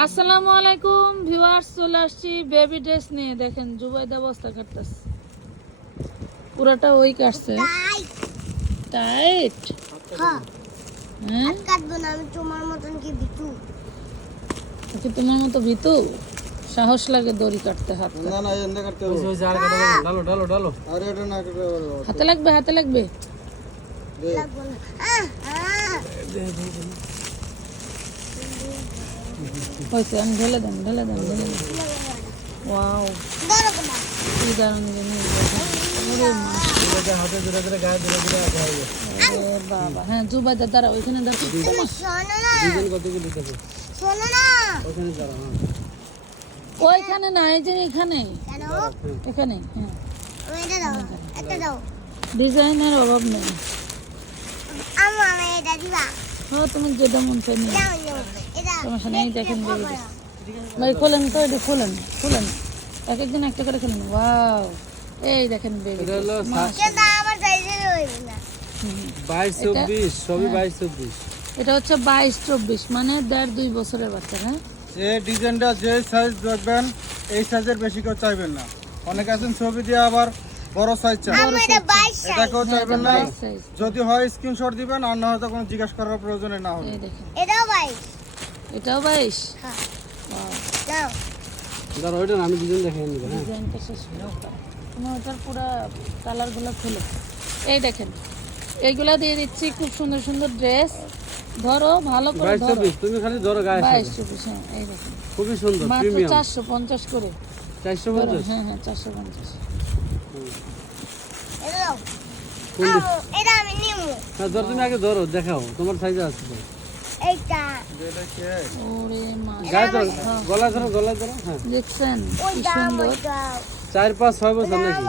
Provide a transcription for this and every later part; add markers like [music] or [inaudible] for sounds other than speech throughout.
আসসালামু আলাইকুম ভিউয়ার্স চলে আসছি বেবি ড্রেস নিয়ে। দেখেন জুবাইদা বস্তা কাটতেছে। পুরোটা ওই কাটছে। টাইট হ্যাঁ। হ্যাঁ? কাটবো না আমি তোমার মতন কি বিটু কি তোমার মতো ভিতু? সাহস লাগে দড়ি কাটতে হাত না না এন্দা করতে হবে ডালো ডালো ডালো। আরে এটা না করতে হাতে লাগবে হাতে লাগবে। না। হয়েছে আমি ঢেলে দেন ঢেলে দেন ঢেলে দেন। ওয়াও। কি দারুণ জিনিস বাবা হ্যাঁ ওইখানে দেখো হ্যাঁ। ওইখানে না এই যে এখানে। এখানে হ্যাঁ। আমি এটা দাও এটা দাও। ডিজাইনের অভাব নেই। আমার এটা দিবা। হ্যাঁ তুমি যেটা মন চাই নিয়ে দাও সমস্যা নেই দেখেন ভাই খোলেন তো এটা খোলেন খোলেন। এক একদিন একটা করে খোলেন। ওয়াও। এই দেখেন বেবি এটা হলো কিন্তু আমার সাইজের হইবে না। বাইশ চব্বিশ সবই বাইশ চব্বিশ। এটা হচ্ছে বাইশ চব্বিশ মানে দেড় দুই বছরের বাচ্চা হ্যাঁ? যে ডিজাইনটা যে সাইজ দেখবেন এই সাইজের বেশি কেউ চাইবেন না। অনেক আছেন ছবি দিয়ে আবার বড় সাইজ চাই। চাইবেন না। যদি হয় স্ক্রিনশট দিবেন আর না হয়তো কোনো জিজ্ঞাসা করার প্রয়োজনে না হবে। এটাও বাইশ। এটাও বাইশ? ওইটা আমি দুজন দেখে নিব হ্যাঁ। পুরো কালারগুলো খুলে। এই দেখেন এইগুলা দিয়ে দিচ্ছি খুব সুন্দর সুন্দর ড্রেস ধরো ভালো করে ধরো। তুমি খালি ধরো গায়ে 22 24 হ্যাঁ এই দেখেন। খুবই সুন্দর প্রিমিয়াম মাত্র 450 করে। 450 হ্যাঁ হ্যাঁ 450 এটা আমি নিমু। হ্যাঁ ধর তুমি আগে ধরো দেখাও তোমার সাইজে আছে তো। এইটা। যেটা কে? ওরে মা। গায়ে ধরো গলায় ধরো গলায় ধরো হ্যাঁ। দেখছেন? কি সুন্দর? চার পাঁচ ছয় বছর নাকি?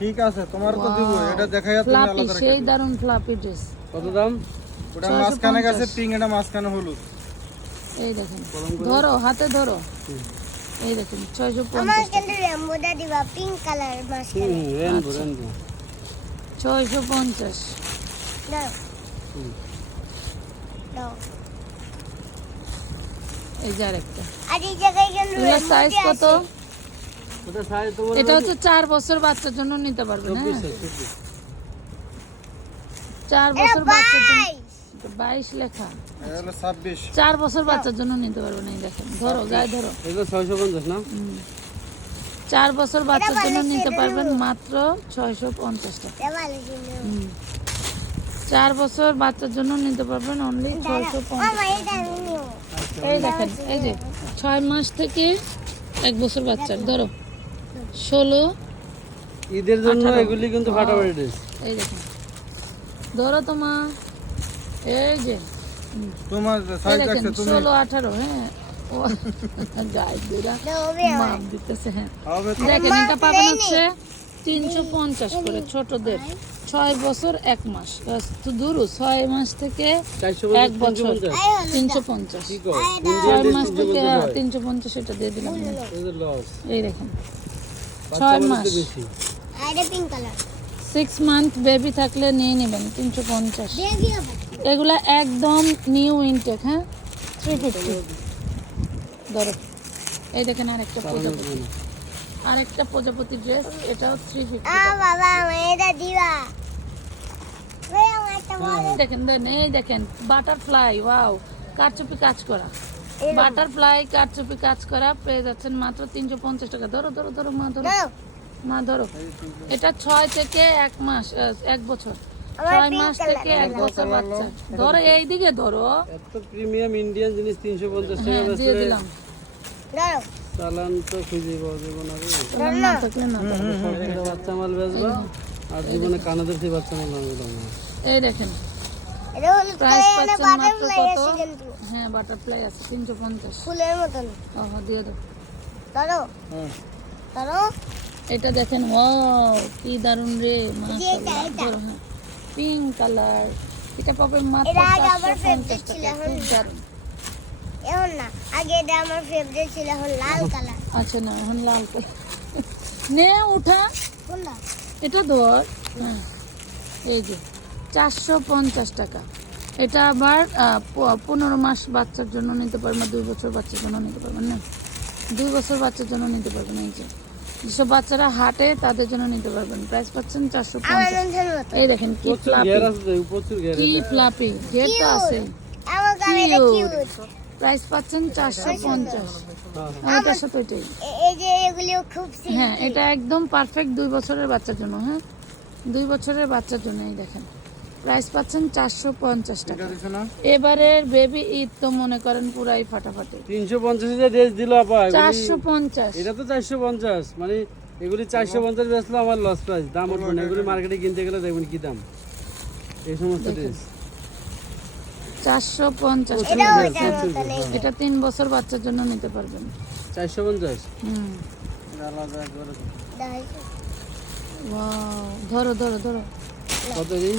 ঠিক আছে তোমার তো দিব এটা দেখাই তুমি ফ্লাপি আলাদা সেই দিও। ফ্লাপি ড্রেস কত দাম? ওটা মাঝখানে গেছে পিঙ্ক এটা মাঝখানে হলুদ। এই দেখেন ধরো হাতে ধরো। এই দেখেন ছয়শো আমার কিন্তু রেমবোটা দিবা pink colour mascara hmm rainbow rainbow ছয়শো পঞ্চাশ। এই যে আরেকটা। সাইজ কত? ওটা সাইজ তোমার এটা হচ্ছে চার বছর বাচ্চার জন্য নিতে চব্বিশ হ্যাঁ চার বছর বাচ্চার জন্য বাইশ। লেখা। চার বছর বাচ্চার জন্য নিতে পারবেন এই দেখেন। ধরো গায়ে ধরো। ছয়শো পঞ্চাশ না? হুম। চার বছর বাচ্চার জন্য নিতে পারবেন মাত্র ছয়শো পঞ্চাশ টাকা। চার বছর বাচ্চার জন্য নিতে পারবেন অনলি ছয়শো পঞ্চাশ এই দেখেন এই যে ছয় মাস থেকে এক বছর বাচ্চার। ধরো ষোলো ঈদের জন্য এগুলি কিন্তু ফাটাফাটি ড্রেস। এই দেখেন। ধরো তোমা এই যে তোমার ষোলো আঠারো হ্যাঁ। [laughs] মাপ দিতেছে হ্যাঁ। দেখেন এটা পাবেন হচ্ছে তিনশো পঞ্চাশ করে ছোটদের। ছয় বছর এক মাস। তো দূর ছয় মাস থেকে এক বছর। তিনশো পঞ্চাশ। ছয় মাস থেকে তিনশো পঞ্চাশ এটা দিয়ে দিলাম। এই দেখেন। ছয় মাস। সিক্স মান্থ বেবি থাকলে নিয়ে নেবেন তিনশো পঞ্চাশ। এগুলা একদম নিউ ইনটেক হ্যাঁ? থ্রি ফিফটি ধরো। এই দেখেন আরেকটা প্রজাপতি। আরেকটা প্রজাপতি ড্রেস এটাও থ্রি ফিফটি একটা দেখেন দেখেন এই দেখেন বাটারফ্লাই ওয়াও কারচুপি কাজ করা। বাটারফ্লাই কারচুপি কাজ করা পেয়ে যাচ্ছেন মাত্র তিনশো পঞ্চাশ টাকা। ধরো ধরো ধরো মা ধরো। মা ধরো। এটা ছয় থেকে এক মাস আহ, এক বছর। ছয় মাস থেকে এক বছর বাচ্চা। ধরো এইদিকে ধরো। এত প্রিমিয়াম ইন্ডিয়ান জিনিস তিনশো পঞ্চাশ টাকা হ্যাঁ দিয়ে দিলাম। চালান তো খুঁজে পাওয়া যাবে না রে। না। থাকলে না বাচ্চা মাল বেচবা আর জীবনে কানাদের সেই বাচ্চা মাল আনবে না। এই দেখেন। এটা প্রাইস পাচ্ছেন মাত্র কত? আছে হ্যাঁ বাটারফ্লাই আছে তিনশো পঞ্চাশ। ফুলের মতন। ওহ দিয়ে দাও। ধরো। হ্যাঁ। ধরো। এটা দেখেন কি দারুণ রে মাশাআল্লাহ। ধরো হ্যাঁ। পিঙ্ক কালার এটা পাবে মাত্র এটা আগে আমার 450 টাকা খুব দারুণ এখন না আগে এটা আমার ফেভারিট ছিল এখন লাল কালার আচ্ছা না এখন লাল কালার নে উঠা। এটা ধর। হ্যাঁ এই যে চারশো পঞ্চাশ টাকা। এটা আবার পনেরো মাস বাচ্চার জন্য নিতে পারবেন দুই বছর বাচ্চার জন্য নিতে পারবেন না? দুই বছর বাচ্চার জন্য নিতে পারবেন এই যে। যেসব বাচ্চারা হাঁটে তাদের জন্য নিতে পারবেন। প্রাইস পাচ্ছেন চারশো এই দেখেন কি ফ্লাপি কি ফ্লাপি ঘের তো আছে। প্রাইস পাচ্ছেন চারশো পঞ্চাশ। হ্যাঁ, এটার সাথে ওইটাই এই যে এগুলি খুব হ্যাঁ এটা একদম পারফেক্ট দুই বছরের বাচ্চার জন্য হ্যাঁ? দুই বছরের বাচ্চার জন্য এই দেখেন। প্রাইস পাচ্ছেন চারশো পঞ্চাশ টাকা। এবারের বেবি ঈদ তো মনে করেন পুরাই ফাটাফাটি। তিনশো পঞ্চাশ ড্রেস দিল আপা চারশো পঞ্চাশ। এটা তো চারশো পঞ্চাশ মানে এগুলি চারশো পঞ্চাশ বেচলো আমার লস প্রাইস দাম উঠবে না। এগুলি মার্কেটে কিনতে গেলে দেখবেন কি দাম। এই সমস্ত ড্রেস চারশো পঞ্চাশ হ্যাঁ, এটা তিন বছর বাচ্চার জন্য নিতে পারবেন। চারশো পঞ্চাশ? ধরো ধরো ধরো। কত দিন?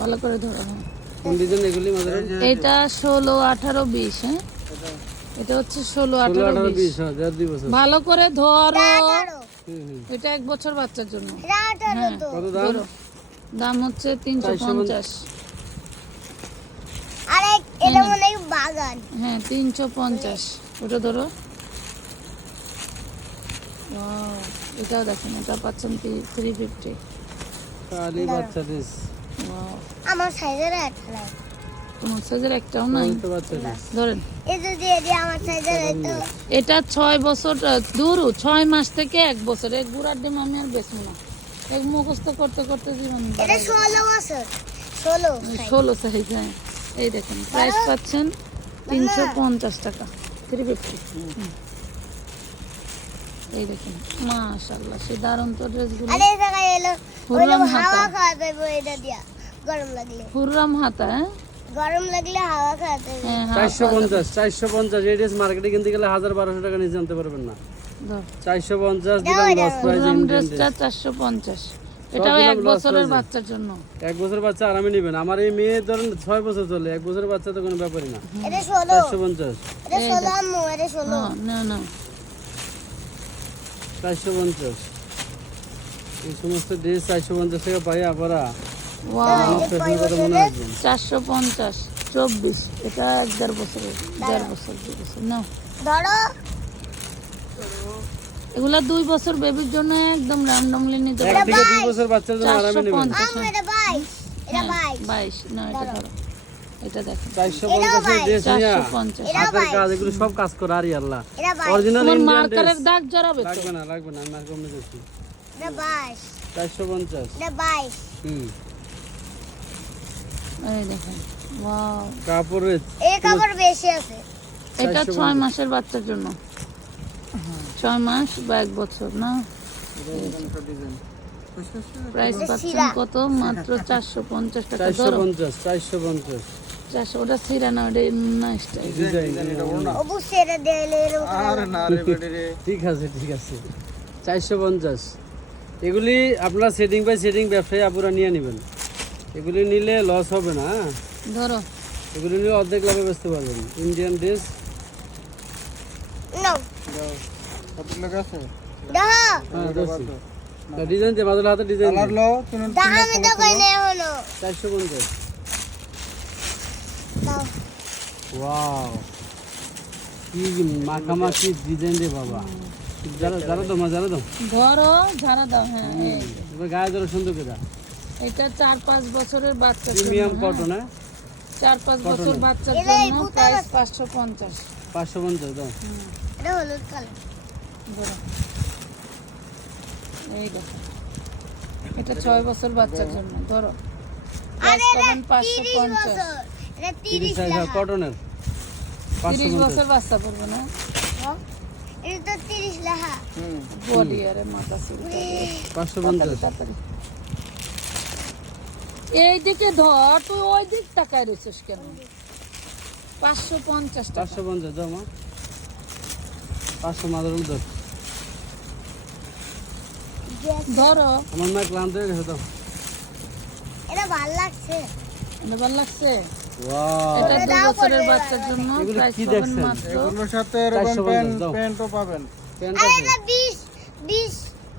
ভালো করে ধরো হ্যাঁ। কোন ডিজাইন এগুলি মাঝে এটা ষোলো আঠারো বিশ হ্যাঁ। এটা হচ্ছে ষোলো আঠারো বিশ। হ্যাঁ দুই বছর। ভালো করে ধরো। এটা এক বছর বাচ্চার জন্য। হ্যাঁ তো। কত দাম? দাম হচ্ছে তিনশো পঞ্চাশ। আর এটা মনে হয় বাগান। হ্যাঁ তিনশো পঞ্চাশ। ওটা ধরো। এটাও দেখেন এটা পাচ্ছেন থ্রি ফিফটি। খালি বাচ্চা আমার সাইজের আঠারো তোমার সাইজের একটাও নাই? ধরেন। এই তো দিয়ে দিয়ে আমার সাইজের এটা ছয় বছর দূর ছয় মাস থেকে এক বছর। এক বুড়ার ডিম আমি আর বেচবো না। এক মুখস্থ করতে করতে জীবন এটা ষোলো বছর। সাইজ হ্যাঁ। এই দেখেন প্রাইস পাচ্ছেন তিনশো পঞ্চাশ টাকা। থ্রি ফিফটি এই দেখেন মাশাল্লাহ সে দারুণ তো ড্রেসগুলো। আর জায়গায় এলো হুররাম ওইলো হাওয়া হাতা খাওয়া যাবে এটা দিয়া গরম লাগলে। হুররাম হাতা হ্যাঁ? গরম লাগলে হাওয়া খাওয়া যাবে হ্যাঁ চারশো পঞ্চাশ চারশো পঞ্চাশ এই ড্রেস মার্কেটে কিনতে গেলে হাজার বারোশো টাকা নিচে আনতে পারবেন না। চারশো পঞ্চাশ দিলাম ড্রেসটা চারশো পঞ্চাশ। এটাও এক বছরের বাচ্চার জন্য। এক বছর বাচ্চা আরামে নেবেন। আমার এই মেয়ে ধরেন ছয় বছর চলে এক বছর বাচ্চা তো কোনো ব্যাপারই না। চারশো পঞ্চাশ। না। চারশো পঞ্চাশ। এই সমস্ত ড্রেস চারশো পঞ্চাশ টাকা পাই রাখবেন চারশো পঞ্চাশ চব্বিশ। এটা এক দেড় বছরের দেড় বছর দুই বছর না। ধরো এগুলা দুই বছর বেবির জন্য একদম র্যান্ডমলি নিতে পারবে দুই বছর বাচ্চার জন্য আরামে নেবেন। পঞ্চাশ। আম্মু এটা বাইশ। এটা হ্যাঁ, বাইশ। বাইশ। না এটা ধরো। এটা দেখেন। চারশো পঞ্চাশের ড্রেস নিয়ে চারশো পঞ্চাশ। এটা হাতের বাইশ কাজ এগুলো সব কাজ করে আরই আল্লাহ। অরিজিনাল মার্কারের দাগ জড়াবে তো। লাগবে না লাগবে না আমি কমে দিচ্ছি। এটা বাইশ চারশো পঞ্চাশ। এটা হুম। এই দেখেন ওয়াও। কাপড়ের এই কাপড় বেশি আছে। এটা চারশো ছয় মাসের বাচ্চার জন্য। ছয় মাস বা এক বছর না? প্রাইস পাচ্ছেন কত? মাত্র চারশো পঞ্চাশ টাকা চারশো ধরো। পঞ্চাশ। চারশো পঞ্চাশ ওটা সিরা না ওটা নাইসটা বুঝছে এটা দিলে এরকম। আর না রে ঠিক আছে ঠিক আছে। চারশো পঞ্চাশ। এগুলি আপনার সেটিং বাই সেটিং ব্যবসায়ী আপুরা নিয়ে নেবেন। এগুলি নিলে লস হবে না হ্যাঁ? ধরো। এগুলি নিলে অর্ধেক লাভে বেচতে পারবেন ইন্ডিয়ান ড্রেস ডিজাইন দিয়ে মাদুর হাতে ডিজাইন চারশো পঞ্চাশ। ওয়াও কি মাখামাখি ডিজাইন রে বাবা। যারা যারা মা যারা তো। ধরো ঝাড়া দাও হ্যাঁ এবার গায়ে ধরো সুন্দর করে। এটা চার পাঁচ বছরের বাচ্চা প্রিমিয়াম কটন হ্যাঁ। চার পাঁচ বছর বাচ্চার জন্য প্রাইস পাঁচশো পঞ্চাশ। পাঁচশো পঞ্চাশ দাও। এটা হলুদ কালার। ধরো। এই দেখো। এটা ছয় বছর বাচ্চার জন্য ধরো। পাঁচশো পঞ্চাশ। তিরিশ হাজার কটনের? তিরিশ বছর বাচ্চা পড়বে না? হ্যাঁ? এটা তো 30 লেখা। বডি আরে মাথা পাঁচশো পঞ্চাশ এইদিকে ধর তুই ওই দিক রয়েছিস কেন? পাঁচশো পঞ্চাশ টাকা। পাঁচশো পঞ্চাশ দাও মা। পাঁচশো মাদার ধর। ধরো। আমার মা ক্লান্ত হয়ে গেছে দাও। এটা ভালো লাগছে। এটা ভালো লাগছে? এটা দুই বছরের বাচ্চার জন্য প্রাইস পাবেন মাত্র। এগুলোর সাথে এরকম প্যান্ট প্যান্টও পাবেন। প্যান্ট আছে 20 20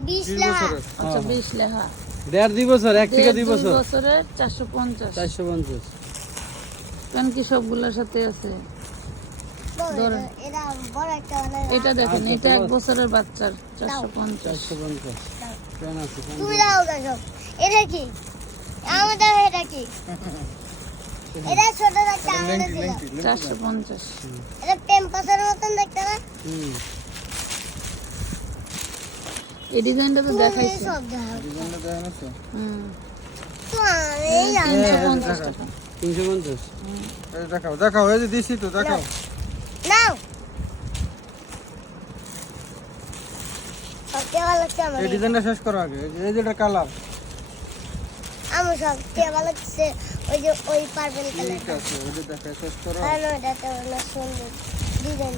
20 বিশ বছরের। আচ্ছা বিশ লেখা। দেড় দুই বছর এক থেকে দুই বছর। বছরের চারশো পঞ্চাশ। চারশো পঞ্চাশ। প্যান্ট কি সবগুলোর সাথে আছে? ধরো। এটা দেখেন আচ্ছা, এটা এক বছরের বাচ্চার চারশো পঞ্চাশ। এটা কি? আমাদের এটা কি? [laughs] এটা ছোট একটা আমাদের ছিল লেংটি লেংটি চারশো পঞ্চাশ। এটা টেম্পাসের মতন দেখতে না হুম। এই ডিজাইনটা তো তুমি দেখাইছে। সব দাও ডিজাইনটা দেখেন তো? হুম। তো আমি জানি টাকা। তিনশো পঞ্চাশ? এই দেখাও দেখাও এই যে দিছি তো দেখাও। নাও। ভালো লাগছে আমার এই ডিজাইনটা শেষ করো আগে। এই যেটা কালার। আমার সবচেয়ে ভালো লাগছে ওই যে ওই পার্পল ঠিক আছে ওই দেখা শেষ করো। কারণ ওটাতে অনেক সুন্দর ডিজাইন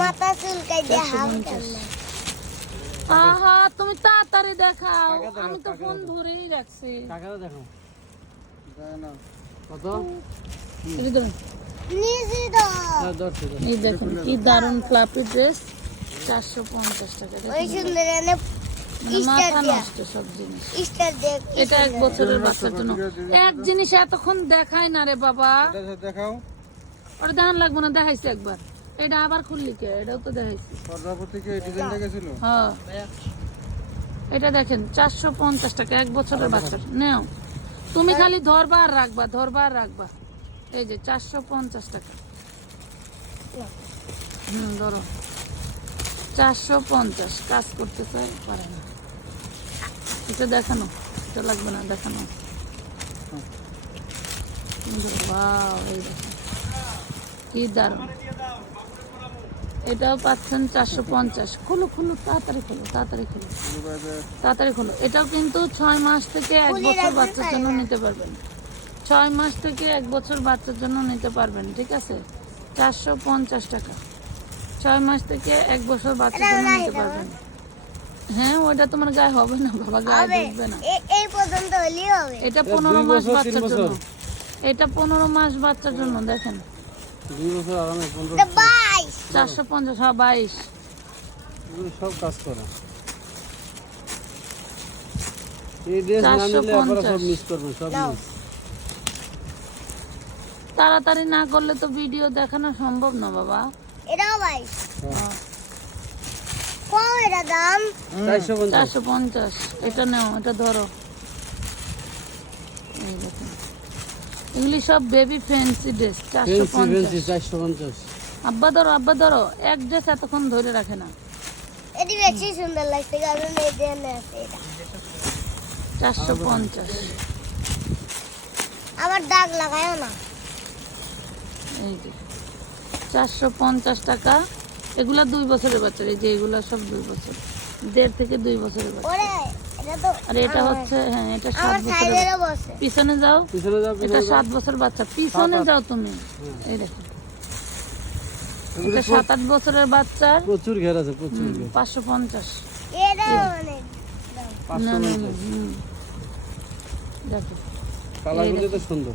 মাথা চুলকাই দিয়ে হাওয়া আহা তুমি তাড়াতাড়ি দেখাও। আমি তো ফোন ধরেই রাখছি। টাকাটা দেখো। দেয় কত? এই ধরুন, নিজে দাও। হ্যাঁ, দশ টাকা এই দেখুন কি দারুণ ফ্লাপি ড্রেস চারশো পঞ্চাশ টাকা। ওই সুন্দর এনে স্টার মাথা নষ্ট সব জিনিস। এটা এক বছরের বাচ্চার জন্য। এক জিনিস এতক্ষণ দেখায় না রে বাবা। দেখাও। ওটা লাগবে না দেখাইছে একবার। এটা আবার খুললি কে? এটাও তো দেখাইছি। হ্যাঁ। এটা দেখেন চারশো পঞ্চাশ টাকা এক বছরের বাচ্চা নেও। তুমি খালি ধরবা আর রাখবা ধরবা আর রাখবা। এই যে চারশো পঞ্চাশ টাকা। হুম ধরো। চারশো পঞ্চাশ কাজ করতে চাই পারে না। এটা দেখানো এটা লাগবে না দেখানো। কি দারুণ। এটাও পাচ্ছেন চারশো পঞ্চাশ। খুলো খুলো তাড়াতাড়ি খুলো তাড়াতাড়ি খুলো। তাড়াতাড়ি খোলো। এটাও কিন্তু ছয় মাস থেকে এক বছর বাচ্চার জন্য নিতে পারবেন। ছয় মাস থেকে এক বছর বাচ্চার জন্য নিতে পারবেন ঠিক আছে? চারশো পঞ্চাশ টাকা। ছয় মাস থেকে এক বছর বাচ্চার জন্য নিতে পারবেন। হ্যাঁ ওইটা তোমার গায়ে হবে না বাবা গায়ে ঢুকবে না। এই পর্যন্ত হলেই হবে। এটা এটা পনেরো দুই মাস বাচ্চার জন্য। এটা পনেরো মাস বাচ্চার জন্য দেখেন। দুই বছর আরামে পনেরো এটা বাইশ চারশো পঞ্চাশ হ্যাঁ বাইশ। এগুলো সব কাজ করা। এই ড্রেস না নিলে আপনারা সব মিস করবেন সব মিস তাড়াতাড়ি না করলে তো ভিডিও দেখানো সম্ভব না বাবা। এটাও বাইশ কম এটা দাম? চারশো পঞ্চাশ। চারশো পঞ্চাশ এটা নেও এটা ধরো। এগুলি সব বেবি ফ্যান্সি ড্রেস চারশো ফেন্সি ফেন্সি পঞ্চাশ। আব্বা ধরো আব্বা ধরো। এক ড্রেস এতক্ষণ ধরে রাখে না। এটি বেশি সুন্দর লাগছে কারণ এই এটা। চারশো পঞ্চাশ। আবার দাগ লাগায়ও না। এই যে। চারশো পঞ্চাশ টাকা। এগুলা দুই বছরের বাচ্চার এই যে এগুলা সব দুই বছর। দেড় থেকে দুই বছরের বাচ্চা। ওরে এটা তো আর এটা হচ্ছে হ্যাঁ এটা সাত বছরের পিছনে যাও। এটা সাত বছর বাচ্চা। পিছনে যাও তুমি। এই দেখো। এটা সাত আট বছরের বাচ্চার। প্রচুর ঘের আছে প্রচুর পাঁচশো পঞ্চাশ। দেখো। কালারগুলো তো সুন্দর।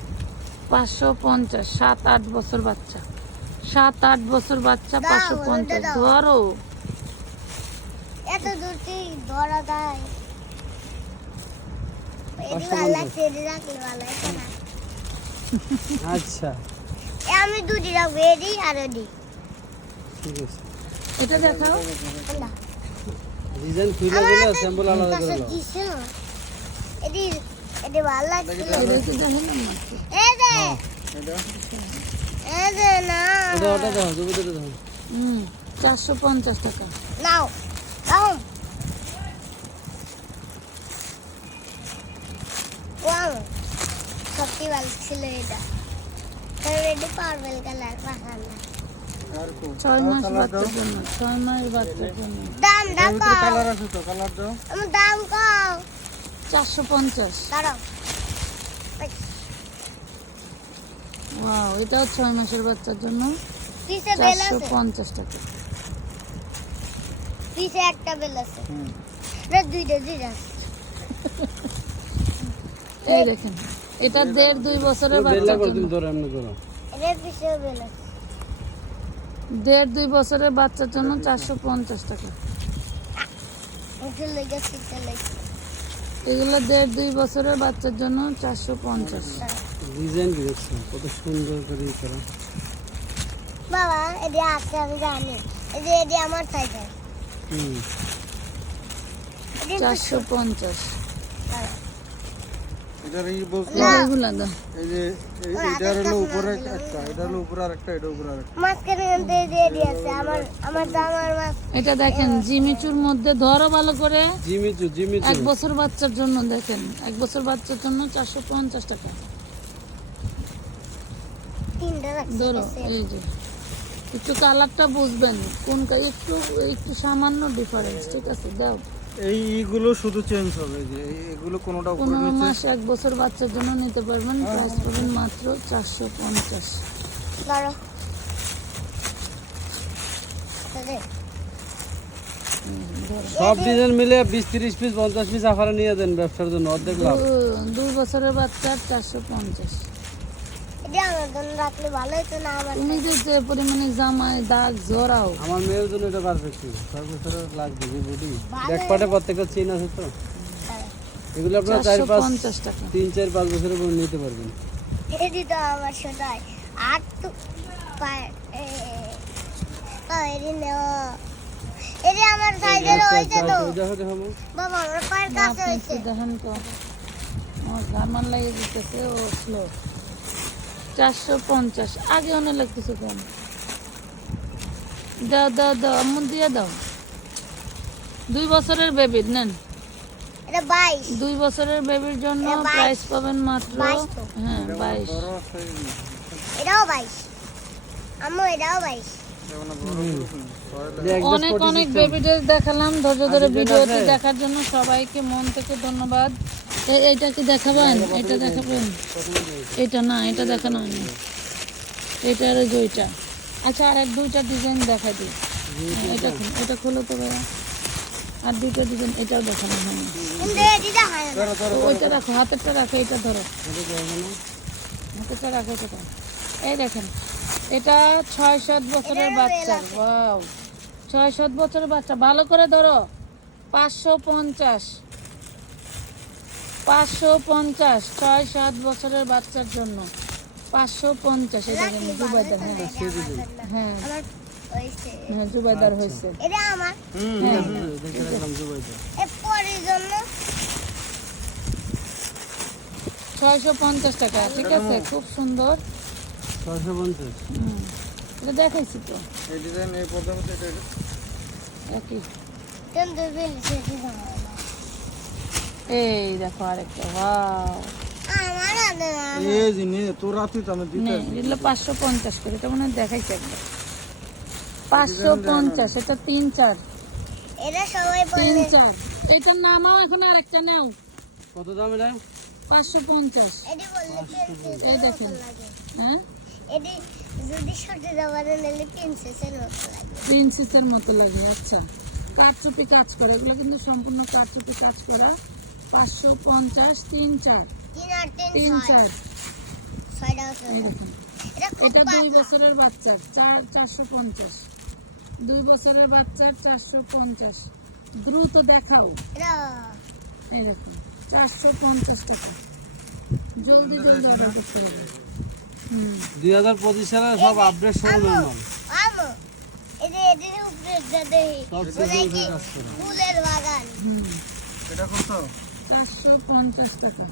পাঁচশো পঞ্চাশ সাত আট বছর বাচ্চা। সাত আট বছর বাচ্চা পাঁচশো পঞ্চাশ ধরো। এত দূর থেকে ধরা যায়। আচ্ছা। আমি দুটি রাখব আর এটি ঠিক আছে। এটা দেখাও। ডিজাইন খুলে দিলে স্যাম্পল আলাদা করে দাও। দিছে? না। এটি এটি ভালো লাগছে এটা দেখেন না এই যে চারশো পঞ্চাশ টাকা। নাও নাও। ওয়াও সত্যি ভালো ছিল এটা। কারণ এটি পার্পল কালার পাখান আর কো ছয় মাস বাচ্চার জন্য ছয় মাস বাচ্চার জন্য। দাম দাম কালার আছে তো কালার দাও। দাম কও। চারশো পঞ্চাশ। দাঁড়াও। ওয়াও এটাও ছয় মাসের বাচ্চার জন্য চারশো পঞ্চাশ টাকা। পিছে একটা বেল আছে। হুম। এটা দুইটা দুইটা এই দেখেন এটা দেড় দুই বছরের বেল বাচ্চার জন্য। তুমি ধরো এমনি করো এটার পিছে বেল আছে। দেড় দুই বছরের বাচ্চার জন্য চারশো পঞ্চাশ টাকা। এগুলো দেড় দুই বছরের বাচ্চার জন্য চারশো পঞ্চাশ। ডিজাইন কি কত সুন্দর করে করা বাবা এটি আছে আমি জানি। যে এটি আমার সাইকেল হুম। চারশো পঞ্চাশ। এটার এই বলছিলাম এই যে এটার হলো উপরে একটা এটা হলো উপরে আর এটা উপরে আর মাঝখানে কিন্তু এই আছে আমার আমার জামার মাছ এটা দেখেন জিমিচুর মধ্যে ধরো ভালো করে। জিমিচু জিমিচু এক বছর বাচ্চার জন্য দেখেন এক বছর বাচ্চার জন্য চারশো পঞ্চাশ টাকা। ধরো এই যে একটু কালারটা বুঝবেন কোন একটু একটু সামান্য ডিফারেন্স ঠিক আছে দাও। এই ইগুলো শুধু চেঞ্জ হবে যে এগুলো কোনোটা পনেরো মাস এক বছর বাচ্চার জন্য নিতে পারবেন প্রাইস পাবেন মাত্র চারশো পঞ্চাশ। সব ডিজাইন মিলে বিশ তিরিশ পিস পঞ্চাশ পিস আফারে নিয়ে দেন ব্যবসার জন্য অর্ধেক লাভ। দু- দুই বছরের বাচ্চার চারশো পঞ্চাশ। তুমি যে যে পরিমাণে জামায় দাগ জড়াও। আমার মেয়ের জন্য এটা পারফেক্ট ছয় বছরের লাগবে যে বডি ব্যাক প্রত্যেকটা চেন আছে তো? এগুলো আপনার চার পাঁচ টাকা। তিন চার পাঁচ বছরের পর নিতে পারবেন। এটি তো আমার সেটাই আর তো এটি নেও। এটি আমার সাইকেল হয়েছে তো। দেখো দেখো মা। বাবা আমার পায়ের কাছে হয়েছে দেখেন তো। আমার গামান লাগে দিতেছে ও স্লো চারশো পঞ্চাশ। আগে অনেক লাগতেছে কম। দাও দাও দাও আম্মু দিয়ে দাও। দুই বছরের বেবির নেন। দুই বছরের বেবির জন্য প্রাইস পাবেন মাত্র হ্যাঁ বাইশ। এটাও বাইশ। আম্মু এটাও বাইশ। অনেক অনেক। বেবিদের দেখালাম ধৈর্য ধরে আর ভিডিওটি দেখার জন্য সবাইকে মন থেকে ধন্যবাদ। এ- এইটা কি দেখাবেন? এটা দেখাবেন। এটা না এটা দেখানো হয়নি। এটা আর ওইটা। আচ্ছা আর এক দুইটা ডিজাইন দেখা দিই। হ্যাঁ, এটা এটা খোলো তো ভাইয়া। আর দুইটা ডিজাইন এটাও দেখানো হয়নি। হয় ওইটা রাখো হাতেরটা রাখো এটা ধরো। হাতেরটা রাখো এটা এই দেখেন এটা ছয় সাত বছরের বাচ্চা। ওয়াও ছয় সাত বছরের বাচ্চা। ভালো করে ধরো। পাঁচশো পঞ্চাশ। পাঁচশো পঞ্চাশ। ছয় সাত বছরের বাচ্চার জন্য। পাঁচশো পঞ্চাশ। এটা জুবাইদার হ্যাঁ। হ্যাঁ। হয়েছে। হ্যাঁ জুবাইদার হয়েছে। এটা আমার। হ্যাঁ। ছয়শো পঞ্চাশ টাকা ঠিক আছে? খুব সুন্দর। ছয়শো পঞ্চাশ। এটা দেখাইছি তো। এই ডিজাইন এই এটা একই। এই দেখো আরেকটা ওয়াও। আমার এই জিনিস রাতে তো আমি দিতে এগুলো পাঁচশো পঞ্চাশ করে এটা মনে দেখাইছে একবার। পাঁচশো পঞ্চাশ এটা তিন চার। এটা সবাই তিন চার। এটা নামাও এখন আরেকটা নাও। কত দাম এটা? পাঁচশো পঞ্চাশ। এই দেখেন। হ্যাঁ? এটি যদি সত্যি যাবারে নিলে প্রিন্সেসের মতো লাগে। প্রিন্সেসের মতো লাগে আচ্ছা। কারচুপি কাজ করে এগুলো কিন্তু সম্পূর্ণ কারচুপি কাজ করা। পাঁচশো পঞ্চাশ তিন চার। তিন চার। এটা দুই বছরের বাচ্চার চার চারশো পঞ্চাশ। দুই বছরের বাচ্চার চারশো পঞ্চাশ। দ্রুত দেখাও। দেখুন চারশো পঞ্চাশ টাকা। জলদি জলদি অর্ডার করতে হবে। দুই হাজার পঁচিশ সালে সব আপডেট সব কাজ করা। ফুলের বাগান। হুম এটা কত? চারশো পঞ্চাশ টাকা।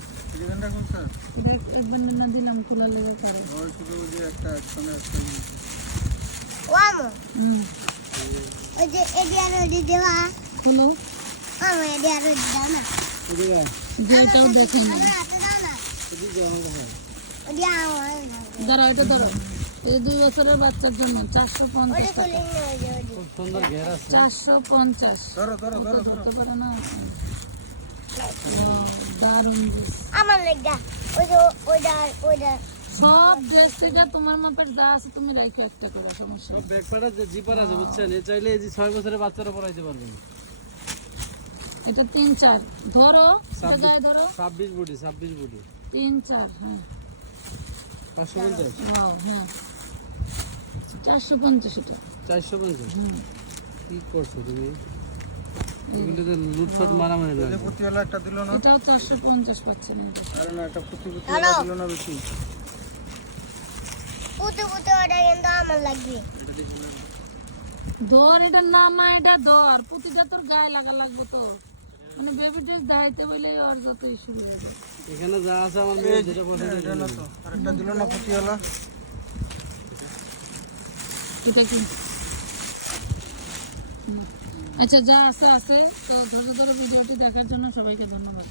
এটা দিলাম খোলা লেগে যে একটা একসঙ্গে দুইটাও দেখে দাঁড়াও এটা ধরো এই দুই বছরের বাচ্চার জন্য চারশো পঞ্চাশ চারশো পঞ্চাশ। ধরো ধরো ধরো ধরো। ধরতে পারে না? দারুণ আমার সব ড্রেস থেকে তোমার মাপের যা আছে তুমি রেখে একটা করে সমস্যা। সব ব্যাকপ্যাডে যে জিপার আছে বুঝছেন? এ চাইলে এই যে ছয় বছরের বাচ্চারা পড়াইতে পারবেন এটা তিন চার। ধরো গায়ে ধরো। ছাব্বিশ বুটি ছাব্বিশ বুটি। তিন চার হ্যাঁ পাঁচশো পঞ্চাশ ওয়াও হ্যাঁ চারশো পঞ্চাশ এটা। চারশো পঞ্চাশ? কি করছ তুমি? এগুলিতে মারামারি এই প্রতিবেলা একটা দিল না? এটাও চারশো পঞ্চাশ পাচ্ছেন আরে না একটা প্রতি প্রতিবেলা দিল না বেশি। পুতে পুতে ওটা কিন্তু আমার লাগবে। ধর এটা নামা এটা ধর। প্রতিটা তোর গায়ে লাগা লাগবে তো। মানে বেবি ড্রেস দেখাইতে বলে ওর যতই সুবিধা এখানে যা আছে আমার মেয়ে যেটা পছন্দ এটা না তো। আরেকটা দিল না প্রতিবেলা এটা কি? আচ্ছা যা আছে আছে। তো ধরে ধরে ভিডিওটি দেখার জন্য সবাইকে ধন্যবাদ।